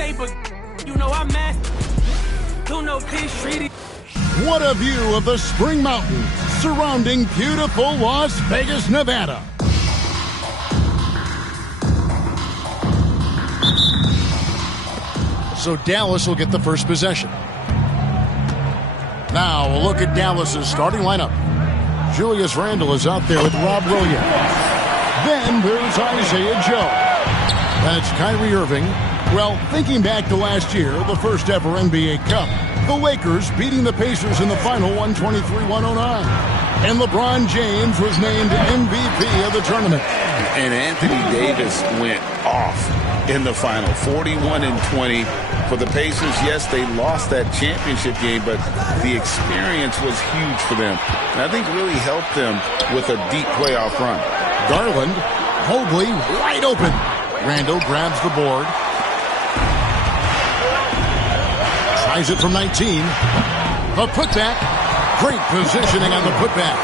say, but you know I'm mad. Don't know peace treaty. What a view of the Spring Mountains surrounding beautiful Las Vegas, Nevada. So Dallas will get the first possession. Now we'll look at Dallas's starting lineup. Julius Randle is out there with Rob Williams. Then there's Isaiah Joe. Then it's Kyrie Irving. Well, thinking back to last year, the first ever NBA Cup, the Lakers beating the Pacers in the final 123-109. And LeBron James was named MVP of the tournament. And Anthony Davis went off in the final, 41-20 for the Pacers. Yes, they lost that championship game, but the experience was huge for them. And I think really helped them with a deep playoff run. Garland, Mobley wide open. Randle grabs the board. Tries it from 19. The putback. Great positioning on the putback.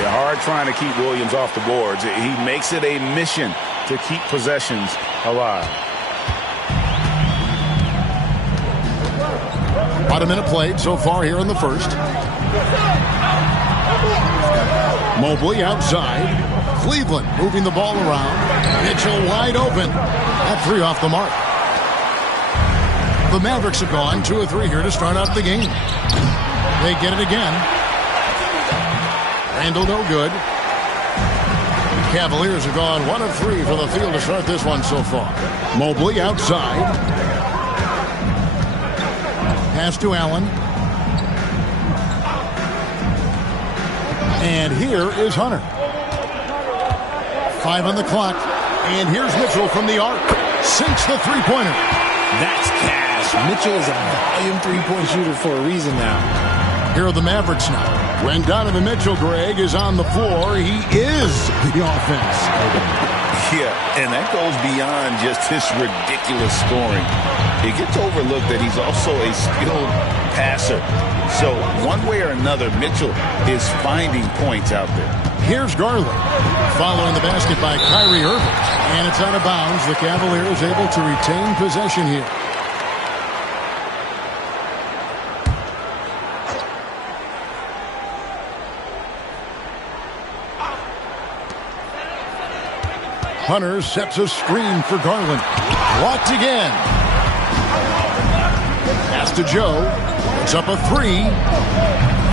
Yeah, hard trying to keep Williams off the boards. He makes it a mission to keep possessions alive. About a minute played so far here in the first. Mobley outside. Cleveland moving the ball around. Mitchell wide open. That three off the mark. The Mavericks have gone 2 of 3 here to start out the game. They get it again. Randle no good. Cavaliers have gone 1 of 3 from the field to start this one so far. Mobley outside. Pass to Allen. And here is Hunter. 5 on the clock. And here's Mitchell from the arc. Sinks the three-pointer. That's cash. Mitchell is a volume three-point shooter for a reason now. Here are the Mavericks now. When Donovan Mitchell, Greg, is on the floor, he is the offense. Yeah, and that goes beyond just his ridiculous scoring. It gets overlooked that he's also a skilled passer. So one way or another, Mitchell is finding points out there. Here's Garland. Following the basket by Kyrie Irving. And it's out of bounds. The Cavaliers able to retain possession here. Hunter sets a screen for Garland. Blocked again. Pass to Joe. It's up a 3.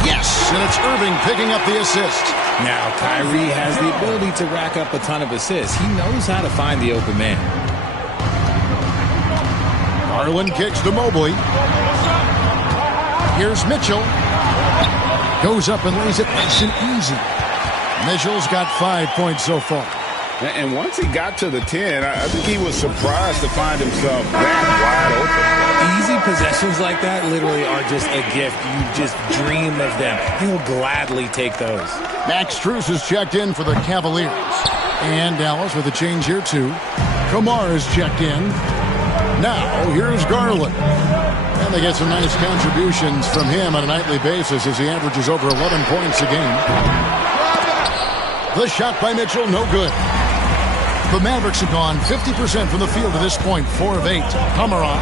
Yes, and it's Irving picking up the assist. Now Kyrie has the ability to rack up a ton of assists. He knows how to find the open man. Garland kicks to Mobley. Here's Mitchell. Goes up and lays it nice and easy. Mitchell's got 5 points so far. And once he got to the 10, I think he was surprised to find himself that wide open. Easy possessions like that literally are just a gift. You just dream of them. He'll gladly take those. Max Strus is checked in for the Cavaliers. And Dallas with a change here too. Kamara is checked in. Now here's Garland. And they get some nice contributions from him on a nightly basis as he averages over 11 points a game. The shot by Mitchell, no good. The Mavericks have gone 50% from the field to this point, 4 of 8. Kamara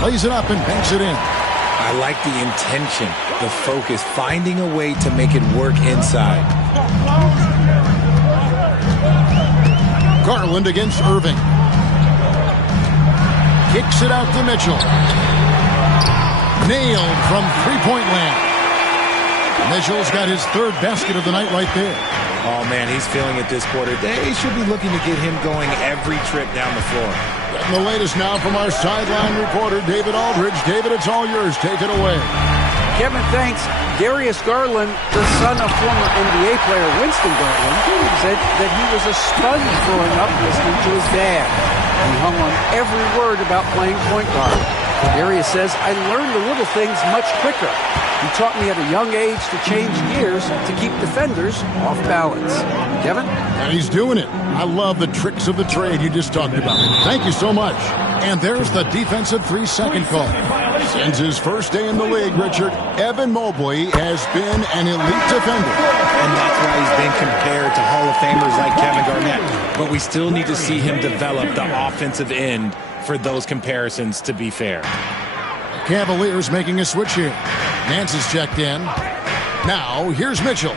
lays it up and banks it in. I like the intention, the focus, finding a way to make it work inside. Garland against Irving. Kicks it out to Mitchell. Nailed from three-point land. Mitchell's got his 3rd basket of the night right there. Oh, man, he's feeling it this quarter. They should be looking to get him going every trip down the floor. And the latest now from our sideline reporter, David Aldridge. David, it's all yours. Take it away. Kevin, thanks. Darius Garland, the son of former NBA player Winston Garland, said that he was a sponge growing up listening to his dad. He hung on every word about playing point guard. Darius says, I learned the little things much quicker. He taught me at a young age to change gears to keep defenders off balance. Kevin? And he's doing it. I love the tricks of the trade you just talked about. Thank you so much. And there's the defensive 3-second call. Since his first day in the league, Richard, Evan Mobley has been an elite defender. And that's why he's been compared to Hall of Famers like Kevin Garnett. But we still need to see him develop the offensive end for those comparisons, to be fair. Cavaliers making a switch here. Nance is checked in. Now, here's Mitchell.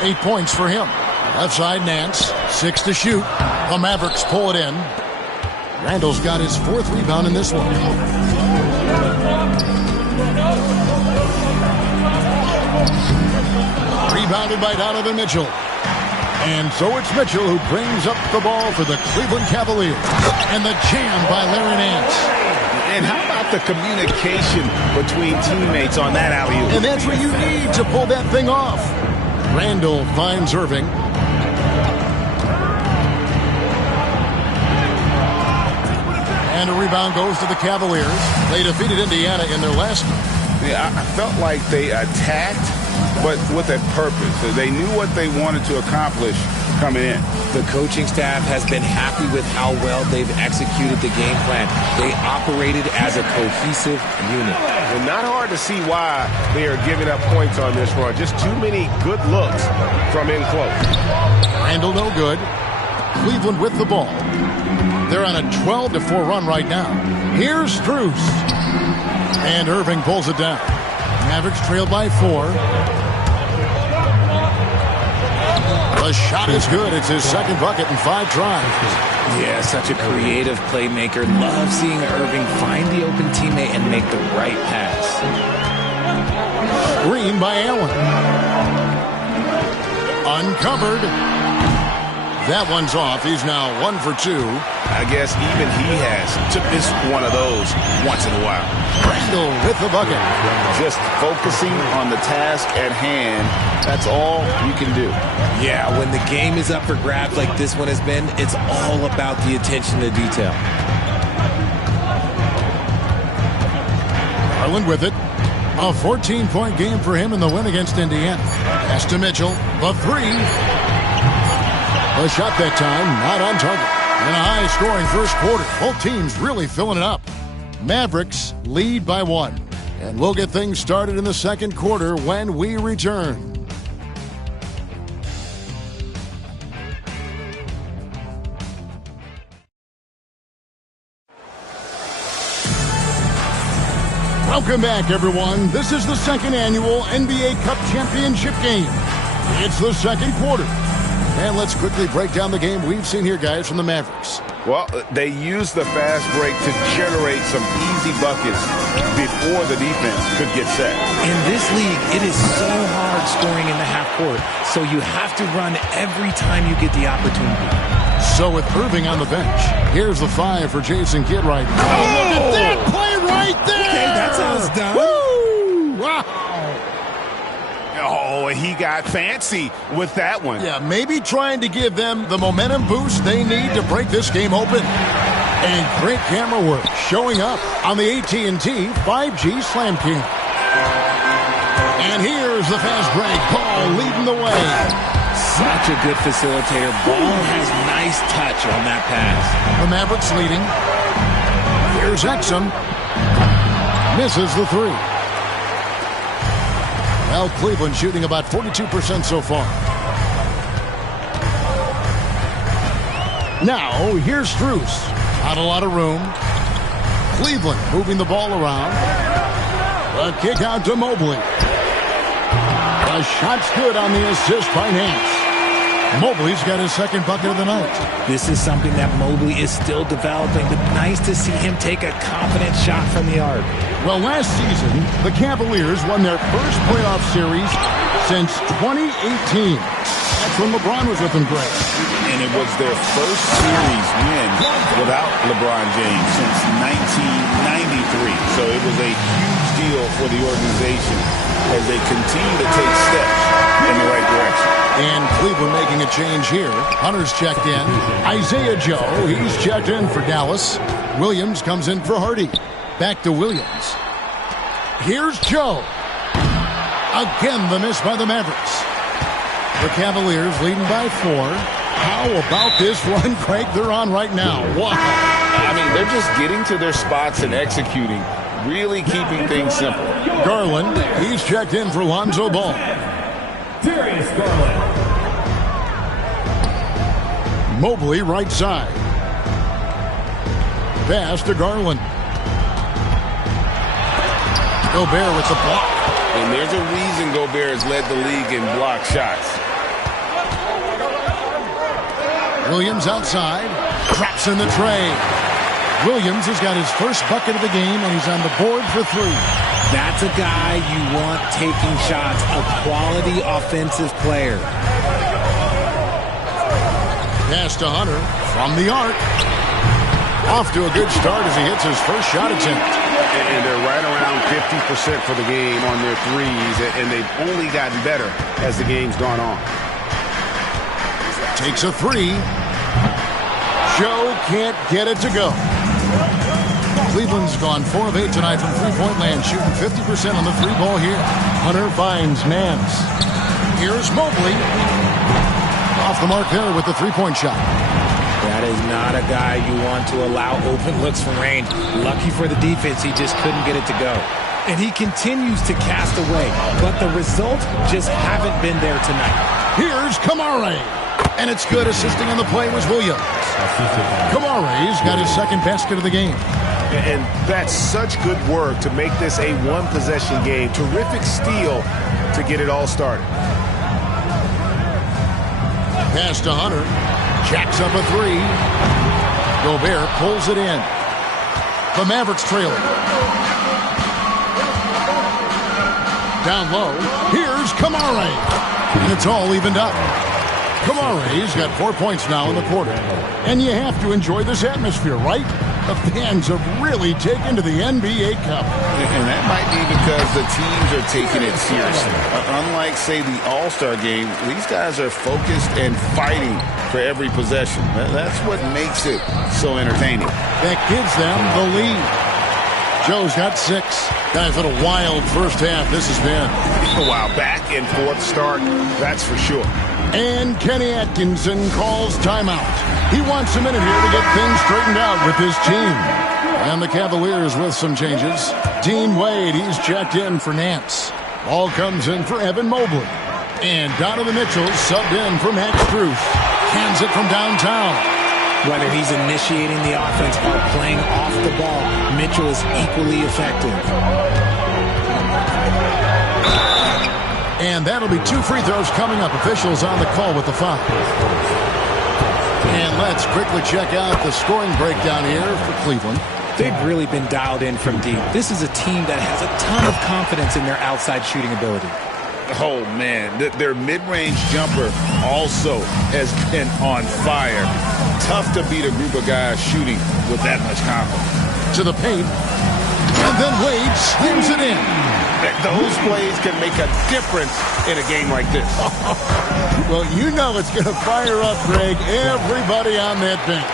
8 points for him. Left side, Nance. 6 to shoot. The Mavericks pull it in. Randall's got his 4th rebound in this one. Rebounded by Donovan Mitchell. And so it's Mitchell who brings up the ball for the Cleveland Cavaliers. And the jam by Larry Nance. And how about the communication between teammates on that alley-oop? And that's what you need to pull that thing off. Randall finds Irving. And a rebound goes to the Cavaliers. They defeated Indiana in their last game. Yeah, I felt like they attacked, but with a purpose. They knew what they wanted to accomplish coming in. The coaching staff has been happy with how well they've executed the game plan. They operated as a cohesive unit. And not hard to see why they are giving up points on this run. Just too many good looks from in close. Randall no good. Cleveland with the ball. They're on a 12-4 run right now. Here's Strus. And Irving pulls it down. Mavericks trailed by 4. The shot is good. It's his 2nd bucket in 5 tries. Yeah, such a creative playmaker. Love seeing Irving find the open teammate and make the right pass. Green by Allen. Uncovered. That one's off. He's now 1 for 2. I guess even he has to miss one of those once in a while. Randall with the bucket. Just focusing on the task at hand. That's all you can do. Yeah, when the game is up for grabs like this one has been, it's all about the attention to detail. Garland with it. A 14-point game for him in the win against Indiana. Pass to Mitchell. The 3. A shot that time, not on target. And a high-scoring first quarter. Both teams really filling it up. Mavericks lead by 1. And we'll get things started in the second quarter when we return. Welcome back, everyone. This is the 2nd annual NBA Cup Championship game. It's the second quarter. And let's quickly break down the game we've seen here, guys, from the Mavericks. Well, they used the fast break to generate some easy buckets before the defense could get set. In this league, it is so hard scoring in the half court, so you have to run every time you get the opportunity. So with Irving on the bench, here's the 5 for Jason Kidd right now. Oh, look at that play right there! Okay, that's how it's done. Woo! Wow! Oh, he got fancy with that one. Yeah, maybe trying to give them the momentum boost they need to break this game open. And great camera work showing up on the AT&T 5G Slam King. And here's the fast break. Paul leading the way. Such a good facilitator. Ball has nice touch on that pass. The Mavericks leading. Here's Exum. Misses the 3. Well, Cleveland shooting about 42% so far. Now, here's Strus. Not a lot of room. Cleveland moving the ball around. The kick out to Mobley. The shot's good on the assist by Nance. Mobley's got his 2nd bucket of the night. This is something that Mobley is still developing, but nice to see him take a confident shot from the arc. Well, last season, the Cavaliers won their first playoff series since 2018. That's when LeBron was with them, Greg. And it was their first series win without LeBron James since 1993. So it was a huge deal for the organization as they continue to take steps in the right direction. And Cleveland making a change here. Hunter's checked in. Isaiah Joe, he's checked in for Dallas. Williams comes in for Hardy. Back to Williams. Here's Joe. Again, the miss by the Mavericks. The Cavaliers leading by 4. How about this run, Craig, they're on right now? Wow. I mean, they're just getting to their spots and executing, really keeping things simple. Garland, he's checked in for Lonzo Ball. Darius Garland. Mobley right side. pass to Garland. Gobert with the block. And there's a reason Gobert has led the league in block shots. Williams outside. Drops in the tray. Williams has got his first bucket of the game, and he's on the board for 3. That's a guy you want taking shots, a quality offensive player. Pass to Hunter from the arc. Off to a good start as he hits his first shot attempt. And they're right around 50% for the game on their threes, and they've only gotten better as the game's gone on. Takes a 3. Joe can't get it to go. Cleveland's gone 4 of 8 tonight from three-point land, shooting 50% on the 3-ball here. Hunter finds Nance. Here's Mobley. Off the mark there with the 3-point shot. That is not a guy you want to allow open looks from range. Lucky for the defense, he just couldn't get it to go. And he continues to cast away, but the results just haven't been there tonight. Here's Kamare. And it's good. Assisting on the play was Williams. Kamare's got his second basket of the game. And that's such good work to make this a one-possession game. Terrific steal to get it all started. Pass to Hunter. Jacks up a 3. Gobert pulls it in. The Mavericks trailing. Down low. Here's Kamare. And it's all evened up. Kamare's got 4 points now in the quarter. And you have to enjoy this atmosphere, right? The fans have really taken to the NBA Cup. And that might be because the teams are taking it seriously. Unlike, say, the All-Star game, these guys are focused and fighting for every possession. That's what makes it so entertaining. That gives them the lead. Joe's got 6. Guys, what a wild first half this has been. A while back and forth start, that's for sure. And Kenny Atkinson calls timeout. He wants a minute here to get things straightened out with his team. And the Cavaliers with some changes. Dean Wade, he's checked in for Nance. Ball comes in for Evan Mobley. And Donovan Mitchell subbed in for Max Strus. Hands it from downtown. Whether he's initiating the offense or playing off the ball, Mitchell is equally effective. And that'll be 2 free throws coming up. Officials on the call with the foul. And let's quickly check out the scoring breakdown here for Cleveland. They've really been dialed in from deep. This is a team that has a ton of confidence in their outside shooting ability. Oh, man. Their mid-range jumper also has been on fire. Tough to beat a group of guys shooting with that much confidence. To the paint. And then Wade slams it in. Those plays can make a difference in a game like this. Well, you know it's going to fire up, Greg, everybody on that bench.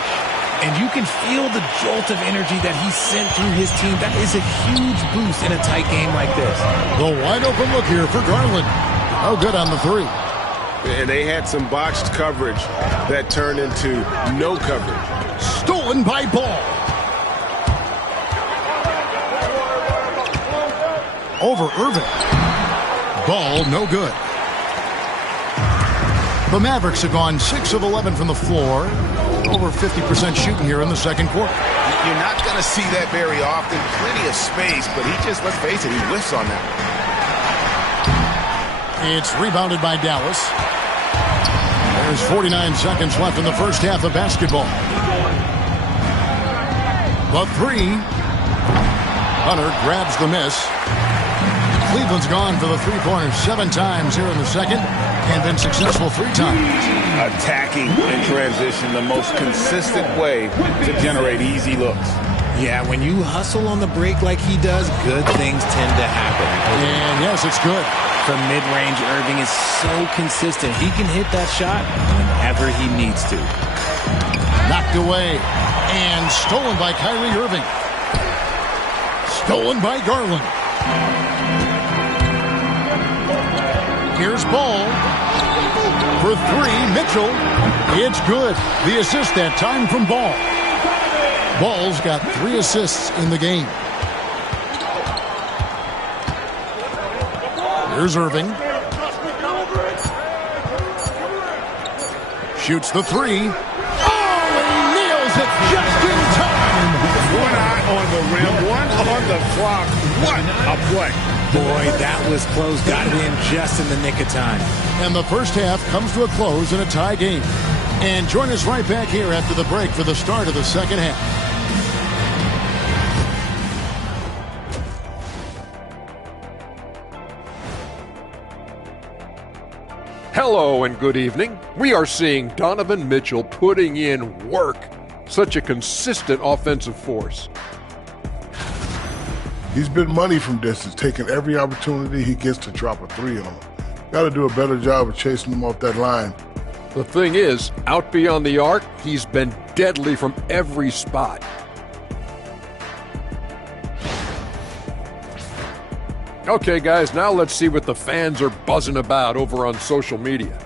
And you can feel the jolt of energy that he sent through his team. That is a huge boost in a tight game like this. The wide open look here for Garland. Oh, good on the 3. And they had some botched coverage that turned into no coverage. Stolen by Ball. Over Irving. Ball, no good. The Mavericks have gone 6 of 11 from the floor. Over 50% shooting here in the second quarter. You're not going to see that very often. Plenty of space, but he just, let's face it, he whiffs on that. It's rebounded by Dallas. There's 49 seconds left in the first half of basketball. The 3. Hunter grabs the miss. Cleveland's gone for the 3-pointer 7 times here in the second and been successful 3 times. Attacking in transition, the most consistent way to generate easy looks. Yeah, when you hustle on the break like he does, good things tend to happen. And yes, it's good. From mid-range, Irving is so consistent. He can hit that shot whenever he needs to. Knocked away and stolen by Kyrie Irving. Stolen by Garland. Here's Ball. For 3, Mitchell. It's good. The assist that time from Ball. Ball's got 3 assists in the game. Here's Irving. Shoots the 3. Oh, he nails it just in time. on the rim, one on the clock. What a play. Boy, that was close. Got it in just in the nick of time. And the first half comes to a close in a tie game. And join us right back here after the break for the start of the second half. Hello and good evening. We are seeing Donovan Mitchell putting in work. Such a consistent offensive force. He's been money from distance, taking every opportunity he gets to drop a three on him. Got to do a better job of chasing him off that line. The thing is, out beyond the arc, he's been deadly from every spot. Okay, guys, now let's see what the fans are buzzing about over on social media.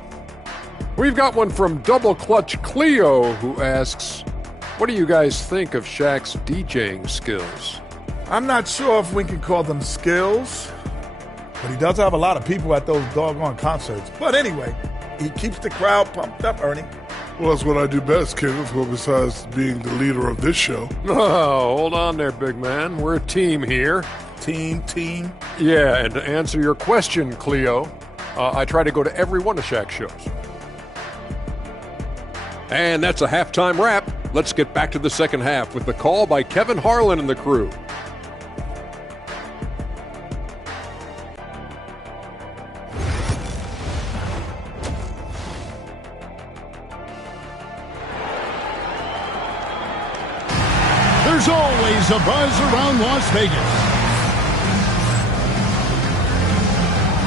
We've got one from Double Clutch Cleo who asks, what do you guys think of Shaq's DJing skills? I'm not sure if we can call them skills, but he does have a lot of people at those doggone concerts. But anyway, he keeps the crowd pumped up, Ernie. Well, that's what I do best, Kenneth, well, besides being the leader of this show. Oh, hold on there, big man. We're a team here. Team. Yeah, and to answer your question, Cleo, I try to go to every one of Shaq's shows. And that's a halftime wrap. Let's get back to the second half with the call by Kevin Harlan and the crew. There's always a buzz around Las Vegas.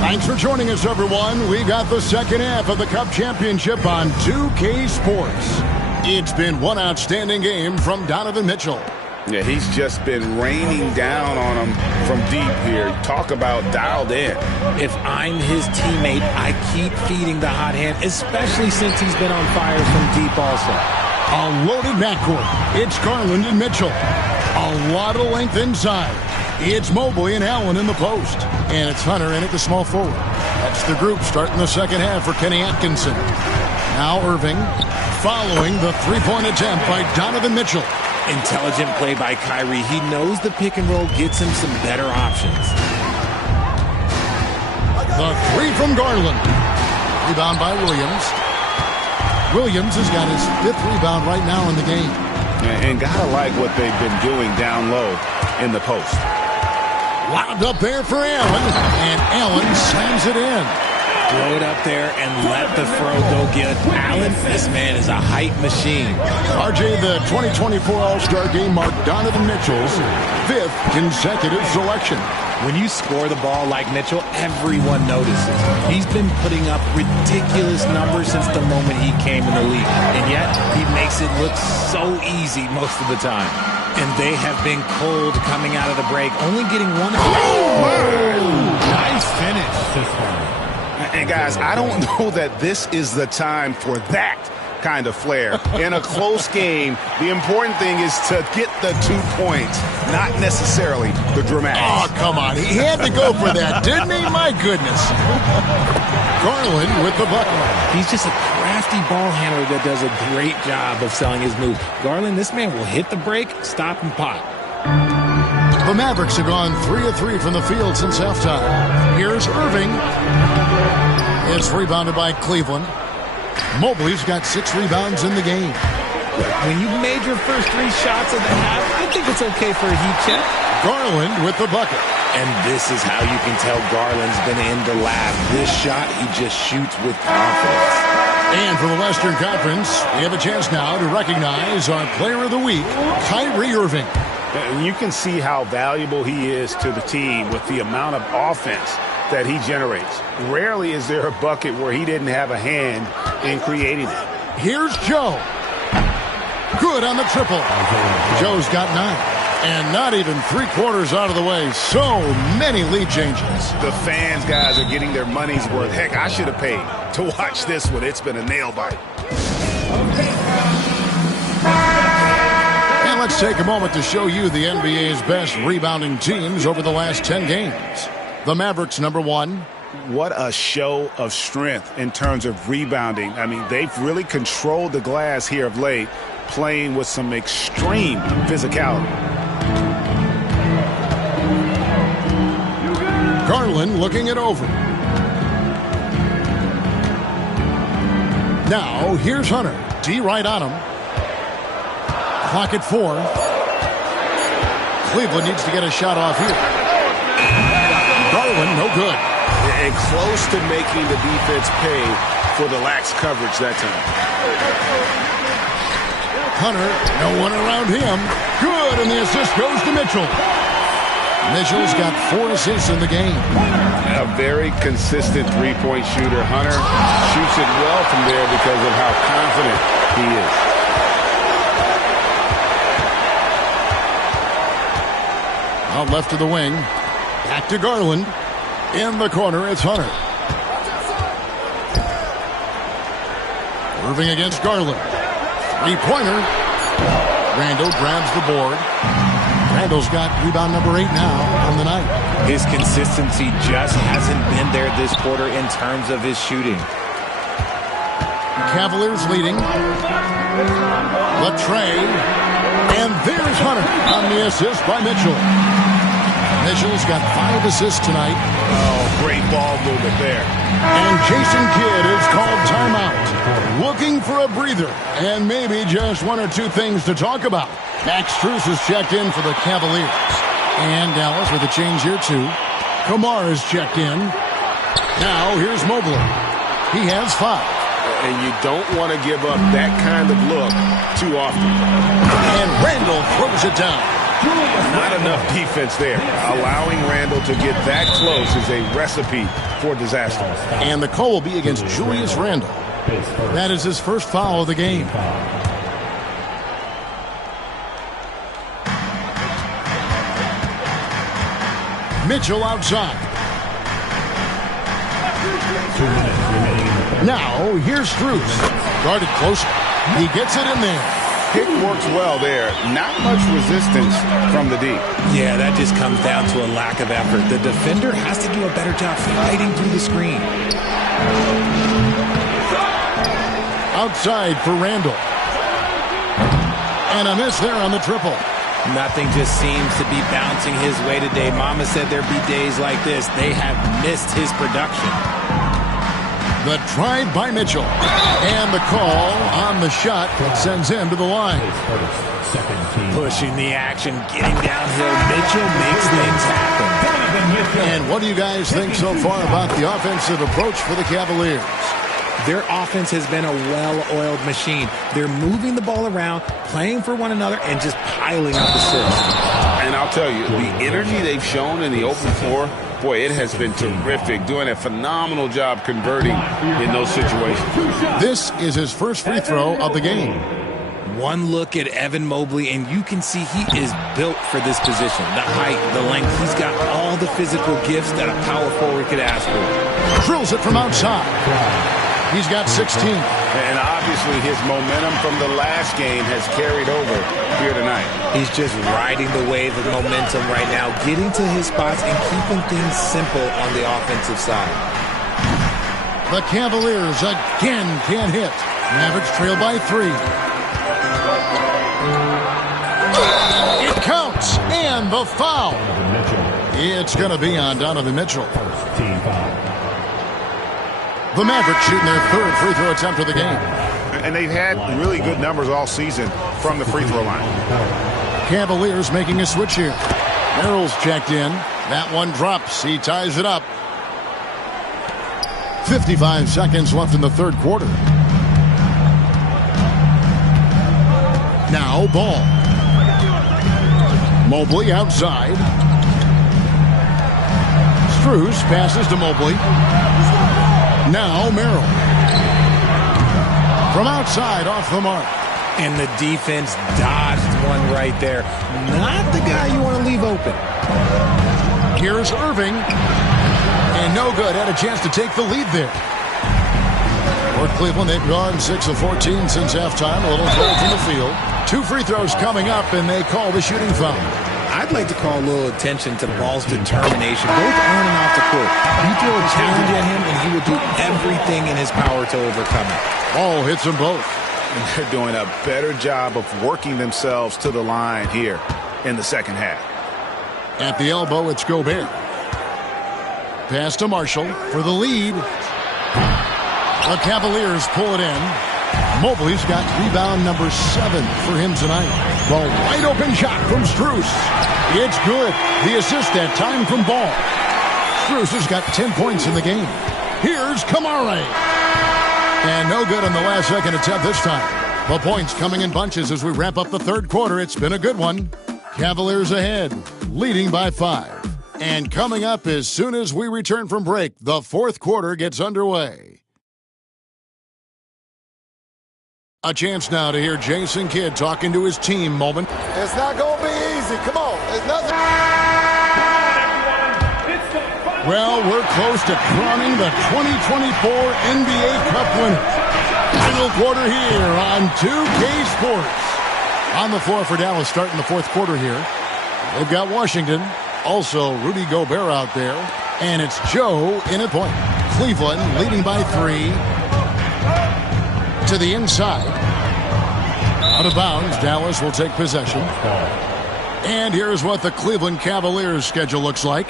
Thanks for joining us, everyone. We got the second half of the Cup Championship on 2K Sports. It's been one outstanding game from Donovan Mitchell. Yeah, he's just been raining down on him from deep here. Talk about dialed in. If I'm his teammate, I keep feeding the hot hand, especially since he's been on fire from deep also. A loaded backcourt. It's Garland and Mitchell. A lot of length inside. It's Mobley and Allen in the post. And it's Hunter in at the small forward. That's the group starting the second half for Kenny Atkinson. Now Irving following the three-point attempt by Donovan Mitchell. Intelligent play by Kyrie. He knows the pick and roll gets him some better options. The three from Garland. Rebound by Williams. Williams has got his fifth rebound right now in the game. And gotta like what they've been doing down low in the post. Lobbed up there for Allen, and Allen slams it in. Throw it up there and let the throw go get Allen. This man is a height machine. RJ, the 2024 All-Star Game marked Donovan Mitchell's fifth consecutive selection. When you score the ball like Mitchell, everyone notices. He's been putting up ridiculous numbers since the moment he came in the league. And yet, he makes it look so easy most of the time. And they have been cold coming out of the break, only getting one. Nice finish this one. And guys, I don't know that this is the time for that kind of flair. In a close game, the important thing is to get the 2 points, not necessarily the dramatics. Oh, come on. He had to go for that, didn't he? My goodness. Garland with the bucket. He's just a crafty ball handler that does a great job of selling his move. Garland, this man will hit the break, stop, and pop. The Mavericks have gone 3 of 3 from the field since halftime. Here's Irving. It's rebounded by Cleveland. Mobley's got 6 rebounds in the game. When you made your first 3 shots of the half, I think it's okay for a heat check. Garland with the bucket. And this is how you can tell Garland's been in the lab. This shot, he just shoots with confidence. And for the Western Conference, we have a chance now to recognize our Player of the Week, Kyrie Irving. And you can see how valuable he is to the team with the amount of offense that he generates. Rarely is there a bucket where he didn't have a hand in creating it. Here's Joe. Good on the triple. Joe's got 9. And not even 3/4 out of the way. So many lead changes. The fans, guys, are getting their money's worth. Heck, I should have paid to watch this one. It's been a nail bite. And let's take a moment to show you the NBA's best rebounding teams over the last 10 games. The Mavericks, number 1. What a show of strength in terms of rebounding. I mean, they've really controlled the glass here of late, playing with some extreme physicality. Garland looking it over. Now, here's Hunter. D right on him. Clock at 4. Cleveland needs to get a shot off here. Garland, no good. And close to making the defense pay for the lax coverage that time. Hunter, no one around him. Good, and the assist goes to Mitchell. Mitchell's got 4 assists in the game. A very consistent three-point shooter. Hunter shoots it well from there because of how confident he is. Out left to the wing. Back to Garland. In the corner, it's Hunter. Irving against Garland. Three-pointer. Randall grabs the board. Randall's got rebound number 8 now on the night. His consistency just hasn't been there this quarter in terms of his shooting. Cavaliers leading. Latre. And there's Hunter on the assist by Mitchell. Mitchell's got 5 assists tonight. Oh, great ball movement there. And Jason Kidd is called timeout. Looking for a breather and maybe just 1 or 2 things to talk about. Max Strus is checked in for the Cavaliers. And Dallas with a change here too. Kamar is checked in. Now here's Mobley. He has 5. And you don't want to give up that kind of look too often. And Randall throws it down. Not enough defense there. Allowing Randall to get that close is a recipe for disaster. And the call will be against Julius Randall. That is his first foul of the game. Mitchell outside. Now, here's Strus. Guarded closer. He gets it in there. Pick works well there. Not much resistance from the D. Yeah, that just comes down to a lack of effort. The defender has to do a better job fighting through the screen. Outside for Randall. And a miss there on the triple. Nothing just seems to be bouncing his way today. Mama said there'd be days like this. They have missed his production. The drive by Mitchell. And the call on the shot that sends him to the line. Pushing the action, getting downhill. Mitchell makes things happen. And what do you guys think so far about the offensive approach for the Cavaliers? Their offense has been a well-oiled machine. They're moving the ball around, playing for one another, and just piling up assists. And I'll tell you, the energy they've shown in the open floor, boy, it has been terrific. Doing a phenomenal job converting in those situations. This is his first free throw of the game. One look at Evan Mobley, and you can see he is built for this position. The height, the length, he's got all the physical gifts that a power forward could ask for. Drills it from outside. He's got 16. And obviously his momentum from the last game has carried over here tonight. He's just riding the wave of momentum right now, getting to his spots and keeping things simple on the offensive side. The Cavaliers again can't hit. Mavericks trail by 3. It counts, and the foul. It's going to be on Donovan Mitchell. The Mavericks shooting their 3rd free throw attempt of the game. And they've had really good numbers all season from the free throw line. Cavaliers making a switch here. Merrill's checked in. That one drops. He ties it up. 55 seconds left in the 3rd quarter. Now ball. Mobley outside. Strus passes to Mobley. Now Merrill. From outside, off the mark. And the defense dodged one right there. Not the guy you want to leave open. Here's Irving. And no good. Had a chance to take the lead there. For Cleveland, they've gone 6 of 14 since halftime. A little cold from the field. 2 free throws coming up, and they call the shooting foul. I'd like to call a little attention to Ball's determination, both on and off the court. You throw a challenge at him, and he will do everything in his power to overcome it. Ball hits them both. And they're doing a better job of working themselves to the line here in the second half. At the elbow, it's Gobert. Pass to Marshall for the lead. The Cavaliers pull it in. Mobley's got rebound number 7 for him tonight. The wide open shot from Strus. It's good. The assist that time from Ball. Strus has got 10 points in the game. Here's Kamare. And no good on the last second attempt this time. The points coming in bunches as we wrap up the third quarter. It's been a good one. Cavaliers ahead, leading by 5. And coming up as soon as we return from break, the fourth quarter gets underway. A chance now to hear Jason Kidd talking to his team moment. It's not going to be easy. Come on. There's nothing. Well, we're close to crowning the 2024 NBA Cup winners. Final quarter here on 2K Sports. On the floor for Dallas starting the fourth quarter here. They've got Washington. Also, Rudy Gobert out there. And it's Joe in at point. Cleveland leading by 3. To the inside. Out of bounds, Dallas will take possession. And here's what the Cleveland Cavaliers schedule looks like.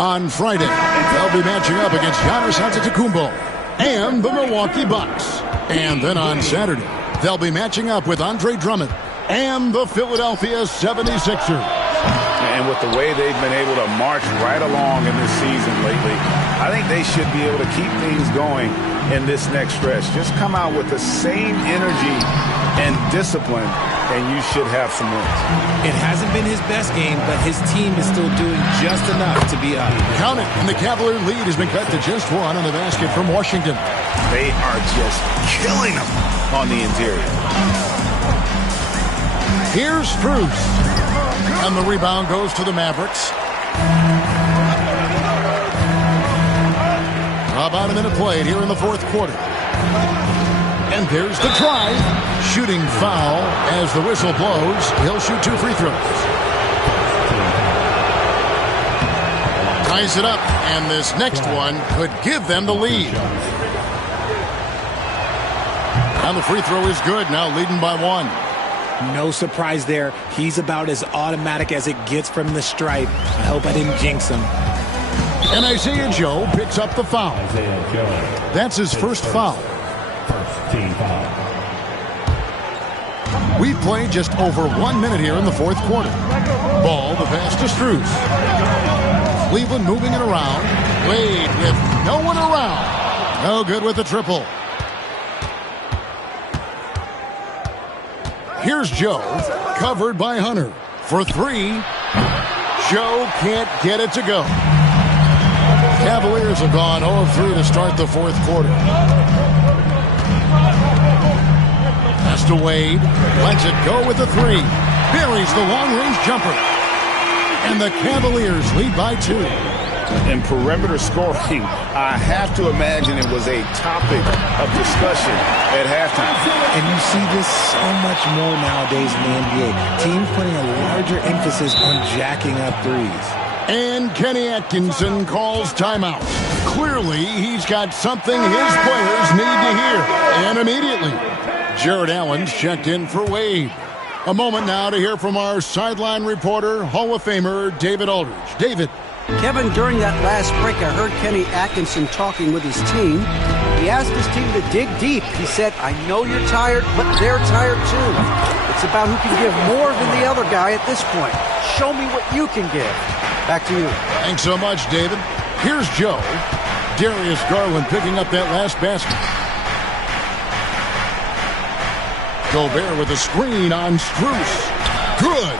On Friday, they'll be matching up against Giannis Antetokounmpo and the Milwaukee Bucks. And then on Saturday, they'll be matching up with Andre Drummond and the Philadelphia 76ers. And with the way they've been able to march right along in this season lately, I think they should be able to keep things going in this next stretch. Just come out with the same energy and discipline, and you should have some wins. It hasn't been his best game, but his team is still doing just enough to be up. Count it, and the Cavalier lead has been cut to just 1 on the basket from Washington. They are just killing them on the interior. Here's Strus. And the rebound goes to the Mavericks. About a minute played here in the fourth quarter. And there's the drive. Shooting foul as the whistle blows. He'll shoot 2 free throws. Ties it up, and this next one could give them the lead. And the free throw is good, now leading by 1. No surprise there. He's about as automatic as it gets from the stripe. I hope I didn't jinx him. And Isaiah Joe picks up the foul. That's his first foul. Team foul. We've played just over 1 minute here in the fourth quarter. Ball, the pass to Strus. Cleveland moving it around. Wade with no one around. No good with the triple. Here's Joe, covered by Hunter. For 3, Joe can't get it to go. Cavaliers have gone 0 of 3 to start the fourth quarter. Pass to Wade, lets it go with the 3. Buries the long-range jumper. And the Cavaliers lead by 2. In perimeter scoring, I have to imagine it was a topic of discussion at halftime. And you see this so much more nowadays in the NBA. Teams putting a larger emphasis on jacking up threes. And Kenny Atkinson calls timeout. Clearly, he's got something his players need to hear. And immediately, Jared Allen's checked in for Wade. A moment now to hear from our sideline reporter, Hall of Famer David Aldridge. David. Kevin, during that last break, I heard Kenny Atkinson talking with his team. He asked his team to dig deep. He said, I know you're tired, but they're tired too. It's about who can give more than the other guy at this point. Show me what you can give. Back to you. Thanks so much, David. Here's Joe. Darius Garland picking up that last basket. Gobert with a screen on Strus. Good.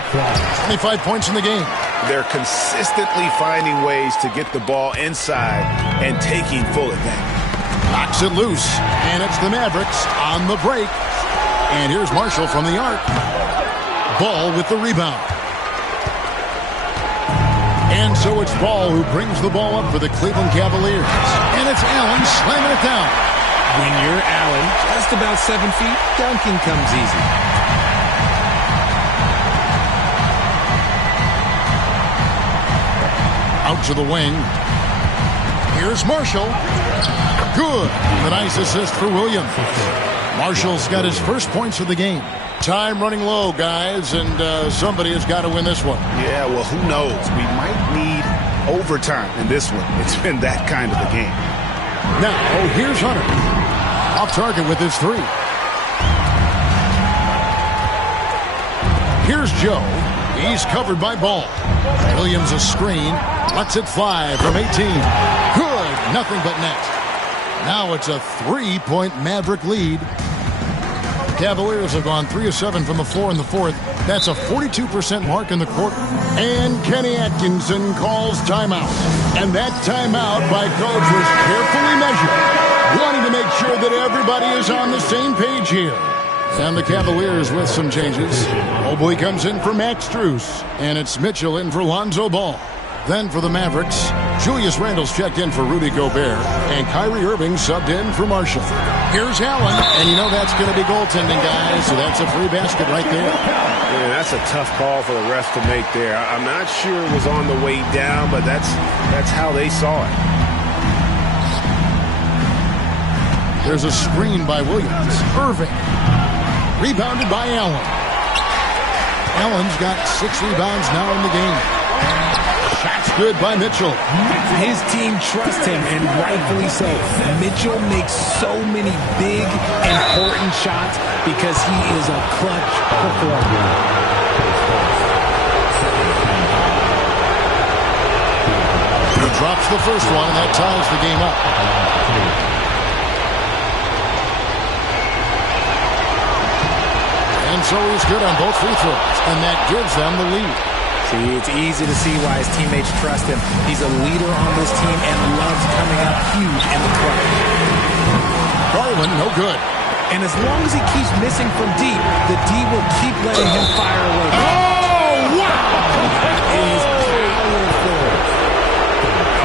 25 points in the game. They're consistently finding ways to get the ball inside and taking full advantage. Knocks it loose, and it's the Mavericks on the break. And here's Marshall from the arc. Ball with the rebound. And so it's Ball who brings the ball up for the Cleveland Cavaliers. And it's Allen slamming it down. When you're Allen, just about 7 feet, dunking comes easy. Out to the wing. Here's Marshall. Good. The nice assist for Williams. Marshall's got his first points of the game. Time running low, guys, and somebody has got to win this one. Yeah, well, who knows? We might need overtime in this one. It's been that kind of a game. Now, here's Hunter. Off target with his three. Here's Joe. He's covered by Ball. Williams a screen. Lets it fly from 18. Good. Nothing but net. Now it's a 3-point Maverick lead. Cavaliers have gone 3 of 7 from the floor in the fourth. That's a 42% mark in the quarter. And Kenny Atkinson calls timeout. And that timeout by coach was carefully measured, wanting to make sure that everybody is on the same page here. And the Cavaliers with some changes. Mobley comes in for Max Strus, and it's Mitchell in for Lonzo Ball. Then for the Mavericks, Julius Randle's checked in for Rudy Gobert, and Kyrie Irving subbed in for Marshall. Here's Allen, and you know that's going to be goaltending, guys, so that's a free basket right there. Yeah, that's a tough call for the ref to make there. I'm not sure it was on the way down, but that's how they saw it. There's a screen by Williams. Irving. Rebounded by Allen. Allen's got 6 rebounds now in the game. Shot's good by Mitchell. His team trusts him, and rightfully so. Mitchell makes so many big, important shots because he is a clutch performer. He drops the first one, and that ties the game up. And so he's good on both free throws, and that gives them the lead. See, it's easy to see why his teammates trust him. He's a leader on this team and loves coming up huge in the clutch. Garland, no good. And as long as he keeps missing from deep, the D will keep letting him fire away. Oh, wow! That is powerful.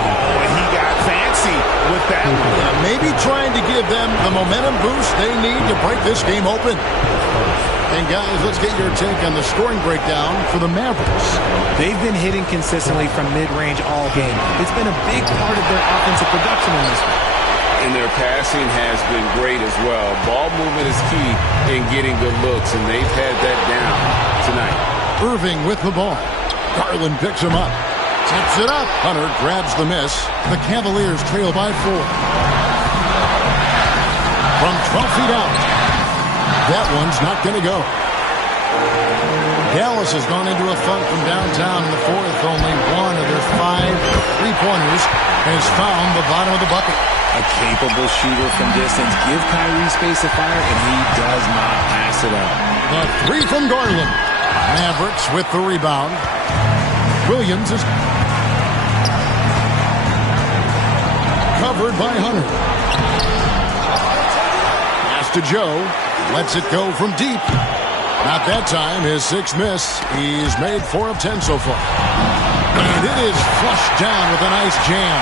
Oh, and he got fancy with that one. Yeah, maybe trying to give them the momentum boost they need to break this game open. And guys, let's get your take on the scoring breakdown for the Mavericks. They've been hitting consistently from mid-range all game. It's been a big part of their offensive production in this one. And their passing has been great as well. Ball movement is key in getting good looks, and they've had that down tonight. Irving with the ball. Garland picks him up. Tips it up. Hunter grabs the miss. The Cavaliers trail by 4. From 12 feet out. That one's not going to go. Dallas has gone into a funk from downtown in the fourth. Only one of their 5 3-pointers has found the bottom of the bucket. A capable shooter from distance. Give Kyrie space to fire, and he does not pass it up. The 3 from Garland. Mavericks with the rebound. Williams is covered by Hunter. Pass to Joe. Lets it go from deep. Not that time. His 6th miss. He's made 4 of 10 so far. And it is flushed down with a nice jam.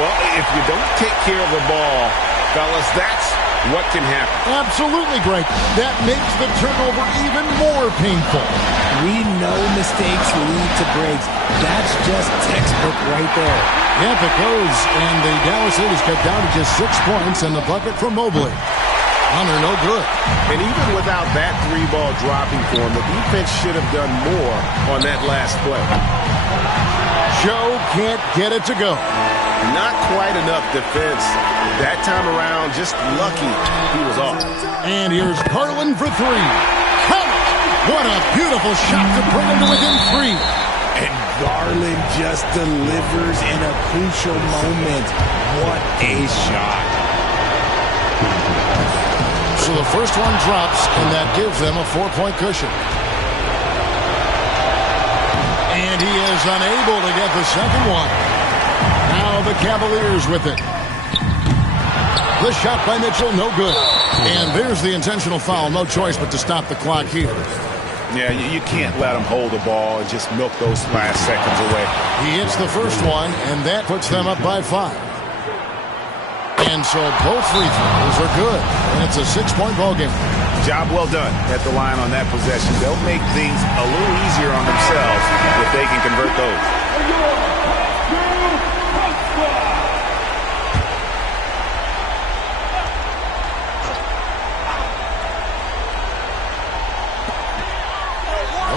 Well, if you don't take care of the ball, fellas, that's what can happen. Absolutely great. That makes the turnover even more painful. We know mistakes lead to breaks. That's just textbook right there. Yep, it goes. And the Dallas Ladies cut down to just 6 points and the bucket from Mobley. Hunter, no good. And even without that 3-ball dropping for him, the defense should have done more on that last play. Joe can't get it to go. Not quite enough defense. That time around, just lucky he was off. And here's Garland for 3. Count! What a beautiful shot to bring him to within 3. And Garland just delivers in a crucial moment. What a shot. So the first one drops, and that gives them a 4-point cushion. And he is unable to get the second one. Now the Cavaliers with it. The shot by Mitchell, no good. And there's the intentional foul. No choice but to stop the clock here. Yeah, you can't let them hold the ball and just milk those last seconds away. He hits the first one, and that puts them up by 5. And so both free throws are good. And it's a 6-point ball game. Job well done at the line on that possession. They'll make things a little easier on themselves if they can convert those.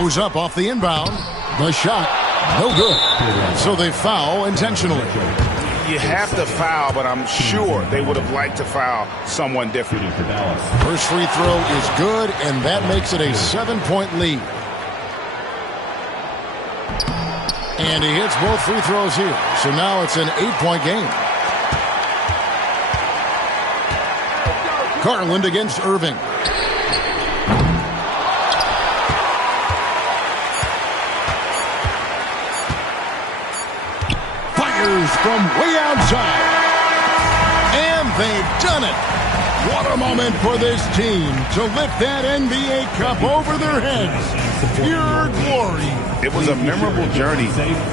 Goes up off the inbound. The shot, no good. So they foul intentionally. You have to foul, but I'm sure they would have liked to foul someone different. First free throw is good, and that makes it a 7-point lead. And he hits both free throws here. So now it's an 8-point game. Garland against Irving. Fires from way outside. And they've done it. What a moment for this team to lift that NBA Cup over their heads. Pure glory. It was a memorable journey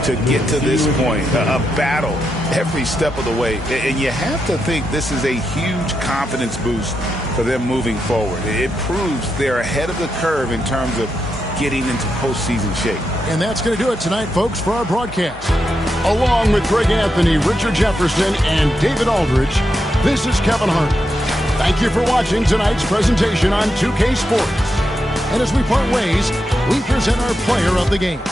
to get to this point, a battle every step of the way. And you have to think this is a huge confidence boost for them moving forward. It proves they're ahead of the curve in terms of getting into postseason shape. And that's going to do it tonight, folks, for our broadcast. Along with Greg Anthony, Richard Jefferson, and David Aldridge, this is Kevin Hart. Thank you for watching tonight's presentation on 2K Sports. And as we part ways, we present our player of the game.